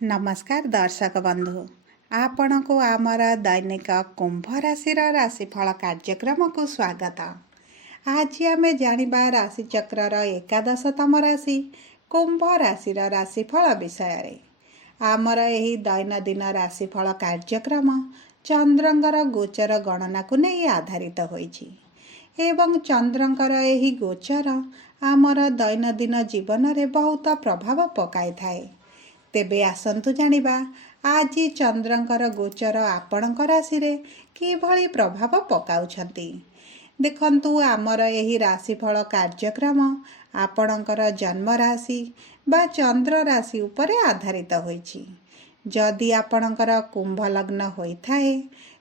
नमस्कार दर्शक बंधु आपण को आमर दैनिक कुंभ राशि राशिफल कार्यक्रम को स्वागत। आज आम जानिबा राशि चक्र एकादशतम राशि कुंभ राशि राशिफल विषय। आमर एही दैनंदिन राशिफल कार्यक्रम चंद्रंकर गोचर गणना को नहीं आधारित होइछि एवं चंद्रंकर एही गोचर आमर दैनंदिन जीवन रे बहुत प्रभाव पकाई थाए। तेबे आसंतु जानिबा आज चंद्रंकर गोचर आपणक राशि रे किभଳି प्रभाव पकाउछंती। देखंतु आमर एही राशिफल कार्यक्रम आपणकर जन्म राशि बा चंद्र राशि उपरे आधारित होइछि। जदि आपणकर कुंभ लग्न होइथाए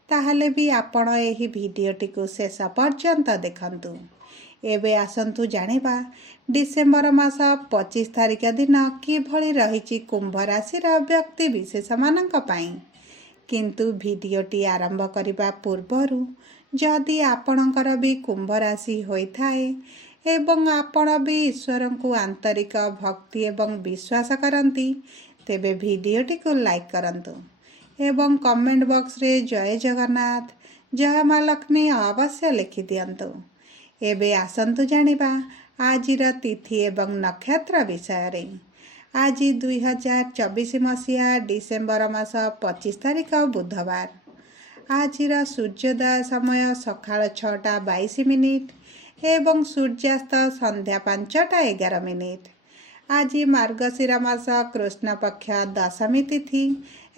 ताहले भी आपण एही भिडियोटी को शेष पर्यंत देखंतु। एबे आसंतु जानिबा डिसेम्बर मास 25 तारिख दिन किभଳି रहिछि कुंभ राशि व्यक्ति विशेष मानक पई। किंतु भिडियोटी आरंभ करिबा पूर्वरु जदि आपणकर भी कुंभ राशि होइथाए एवं आपण भी ईश्वर को आंतरिक भक्ति एवं विश्वास करंती तेबे भिडियोटी को लाइक करंतु एवं कमेंट बॉक्स रे जय जगन्नाथ जय मां लक्ष्मी अवश्य लिखि दियंतु। एबे आसंतु जानिबा आजिर तिथि एवं नक्षत्र विषय रे। आज 2024 मसीहा डिसेम्बर मास 25 तारिख बुधवार। आजिर सूर्योदय समय सकाळ 6:22 एवं सूर्यास्त संध्या 5:11। आज मार्गशीर मास कृष्ण पक्ष दशमी तिथि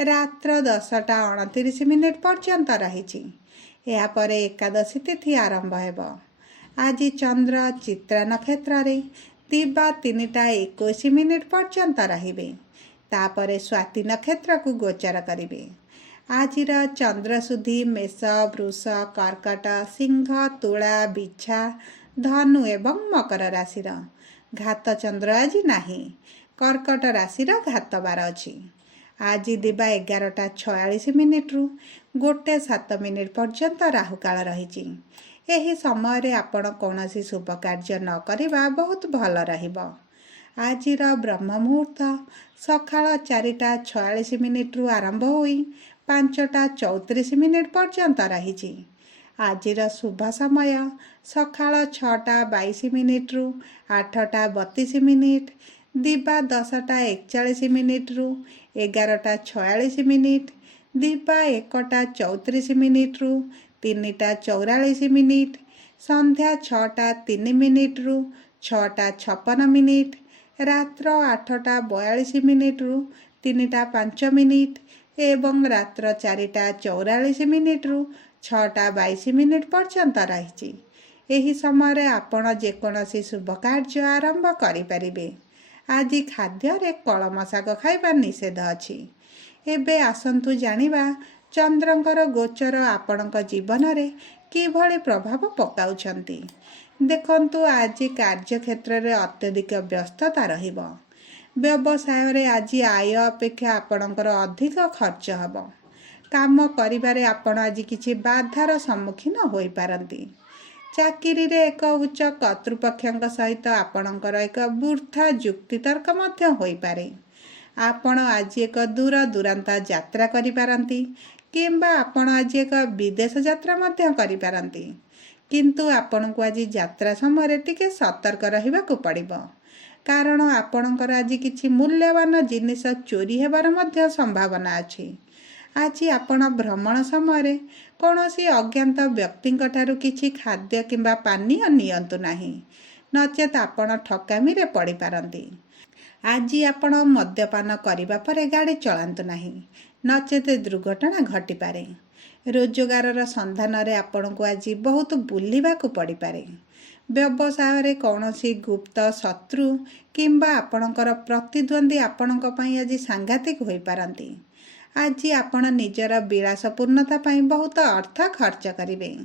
रात्र 10:29 पर्यंत रहिछि। या परे एकादशी तिथि आरंभ हेबो। आज चंद्र चित्रा नक्षत्र रे दिबा 3:21 पर्यंत रहिबे। तापरे स्वाति नक्षत्र को गोचर करिबे। आजिर चंद्र सुधी मेष वृष कर्कट सिंह तुला बिछा धनु एवं मकर राशिर घात चंद्र आज नाही। कर्कट राशिर घात बार अछि। आज दिबा 11:46 रु 1:07 पर्यंत राहुकाल रहिछि। एही समय रे आपण कौनसी शुभ कार्य न करिबा बहुत भल रहिबो। आजिर ब्रह्म मुहूर्त सकाळ 4:46 रु आरंभ होई 5:34 पर्यंत रहिछि। आजिर शुभ समय सकाळ 6:22 रु 8:32 दिबा 10:41 रु 11:46 दिबा 1:34 रु 3:44 संध्या 6:03 रु 6:56 रात्र 8:42 रु 3:05 एवं रात्र 4:44 रु 6:22 पर्यंत रहिछि। एही समय आपण जेकोसी शुभ कार्य आरंभ करिपारिबे। आज खाद्य रे कलम शाग खाइबा निषेध अछि। एबे आसंतु जानिबा चंद्रंकर गोचर आपणक जीवन रे किभଳି प्रभाव पकाउछंती। देखंतु आज कार्य क्षेत्र रे अत्यधिक व्यस्तता रहिबो। व्यवसाय रे आज आय अपेक्षा आपणकर अधिक खर्च हबो। काम करिबारे आपण आज किछि बाधार सम्मुखीन होई पारंती। चाकरी रे एक उच्च कर्तृपक्षक सहित आपणकर एक वृथा जुक्ति तर्क मध्य होई पारे। आपण आज एक दूर दूरांत यात्रा करि पारंती किंबा आपण आज एक विदेश यात्रा मध्य करि पारंती। किंतु आपण को आज यात्रा समय टिके सतर्क रहिबा को पड़िबो। कारण आपणकर आज किछि मूल्यवान जिनिस चोरी हेबार मध्य संभावना अछि। आज आपण भ्रमण समय कौनसी अज्ञात व्यक्तिंक ठारू किछि खाद्य किंबा पानीय नियंतु नाही, नचेत आपण ठकामी रे पड़ी पारंती। आज आपण मद्यपान करिबा परे गाड़ी चलांतु नाही, नचेत दुर्घटना घटी पारे। रोजगार संधान रे आपण को आज बहुत बुलिबा को पड़ी पारे। व्यवसाय रे कौनसी गुप्त शत्रु किंबा आपणकर प्रतिद्वंदी आपणक पई आज सांघातिक होई पारंती। आज आपण निजर विलासपूर्णता पई बहुत अर्थ खर्च करिवे।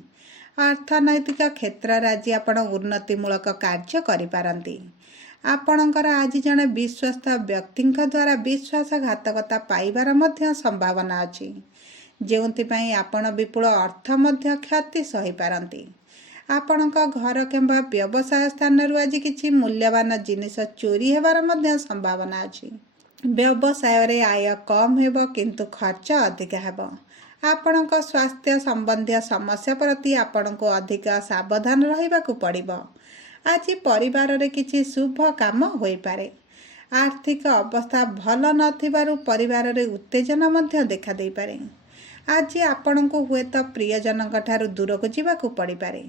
अर्थनैतिक क्षेत्र रे आज आपण उन्नतिमूलक कार्य करि पारंती। आपणकर आज जने विश्वस्त व्यक्तिंक द्वारा विश्वासघातकता पाइबार मध्य संभावना अछि, जेउंति पई आपण विपुल अर्थ मध्य क्षति सही पारंती। आपणक घर किंबा व्यवसाय स्थान आज किछि मूल्यवान जिनिस चोरी हेबार मध्य संभावना अछि। ବ୍ୟବସାୟରେ ଆୟ କମ୍ ହେବ କିନ୍ତୁ ଖର୍ଚ୍ଚ ଅଧିକ ହେବ। ଆପଣଙ୍କ ସ୍ୱାସ୍ଥ୍ୟ ସମ୍ବନ୍ଧୀୟ ସମସ୍ୟା ପ୍ରତି ଆପଣଙ୍କୁ ଅଧିକ ସାବଧାନ ରହିବାକୁ ପଡ଼ିବ। ଆଜି ପରିବାରରେ କିଛି ଶୁଭ କାମ ହୋଇପାରେ। ଆର୍ଥିକ ଅବସ୍ଥା ଭଲ ନଥିବାରୁ ପରିବାରରେ ଉତ୍ତେଜନା ମଧ୍ୟ ଦେଖାଦେଇପାରେ। ଆଜି ଆପଣଙ୍କୁ ହୁଏତ ପ୍ରିୟଜନଙ୍କ ଠାରୁ ଦୂରକୁ ଯିବାକୁ ପଡ଼ିପାରେ।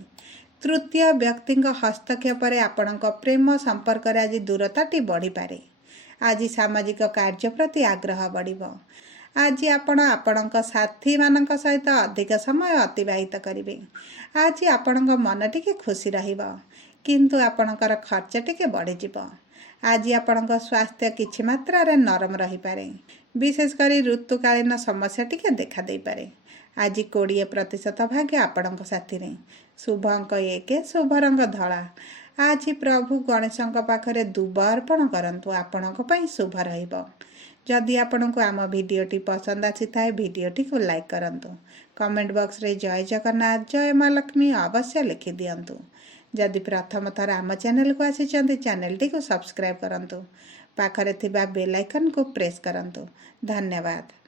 ତୃତୀୟ ବ୍ୟକ୍ତିଙ୍କ ହସ୍ତକ୍ଷେପରେ ଆପଣଙ୍କ ପ୍ରେମ ସମ୍ପର୍କରେ ଆଜି ଦୂରତାଟି ବଢ଼ିପାରେ। ଆଜି ସାମାଜିକ କାର୍ଯ୍ୟ ପ୍ରତି ଆଗ୍ରହ ବଢ଼ିବ। ଆଜି ଆପଣ ଆପଣଙ୍କ ସାଥୀମାନଙ୍କ ସହିତ ଅଧିକ ସମୟ ଅତିବାହିତ କରିବେ। ଆଜି ଆପଣଙ୍କ ମନ ଟିକେ ଖୁସି ରହିବ, କିନ୍ତୁ ଆପଣଙ୍କର ଖର୍ଚ୍ଚ ଟିକେ ବଢ଼ିଯିବ। ଆଜି ଆପଣଙ୍କ ସ୍ୱାସ୍ଥ୍ୟ କିଛି ମାତ୍ରାରେ ନରମ ରହିପାରେ, ବିଶେଷ କରି ଋତୁକାଳୀନ ସମସ୍ୟା ଟିକେ ଦେଖାଦେଇପାରେ। ଆଜି 20% ଭାଗ୍ୟ ଆପଣଙ୍କ ସାଥିରେ। ଶୁଭ ଅଙ୍କ 1, ଶୁଭ ରଙ୍ଗ ଧଳା। ଆଜି ପ୍ରଭୁ ଗଣେଶଙ୍କ ପାଖରେ ଦୁବ ଅର୍ପଣ କରନ୍ତୁ, ଆପଣଙ୍କ ପାଇଁ ଶୁଭ ରହିବ। ଯଦି ଆପଣଙ୍କୁ ଆମ ଭିଡ଼ିଓଟି ପସନ୍ଦ ଆସିଥାଏ ଭିଡ଼ିଓଟିକୁ ଲାଇକ୍ କରନ୍ତୁ। କମେଣ୍ଟ ବକ୍ସରେ ଜୟ ଜଗନ୍ନାଥ, ଜୟ ମା ଲକ୍ଷ୍ମୀ ଅବଶ୍ୟ ଲେଖିଦିଅନ୍ତୁ। ଯଦି ପ୍ରଥମ ଥର ଆମ ଚ୍ୟାନେଲକୁ ଆସିଛନ୍ତି ଚ୍ୟାନେଲଟିକୁ ସବସ୍କ୍ରାଇବ୍ କରନ୍ତୁ। ପାଖରେ ଥିବା ବେଲ୍ ଆଇକନ୍କୁ ପ୍ରେସ୍ କରନ୍ତୁ। ଧନ୍ୟବାଦ।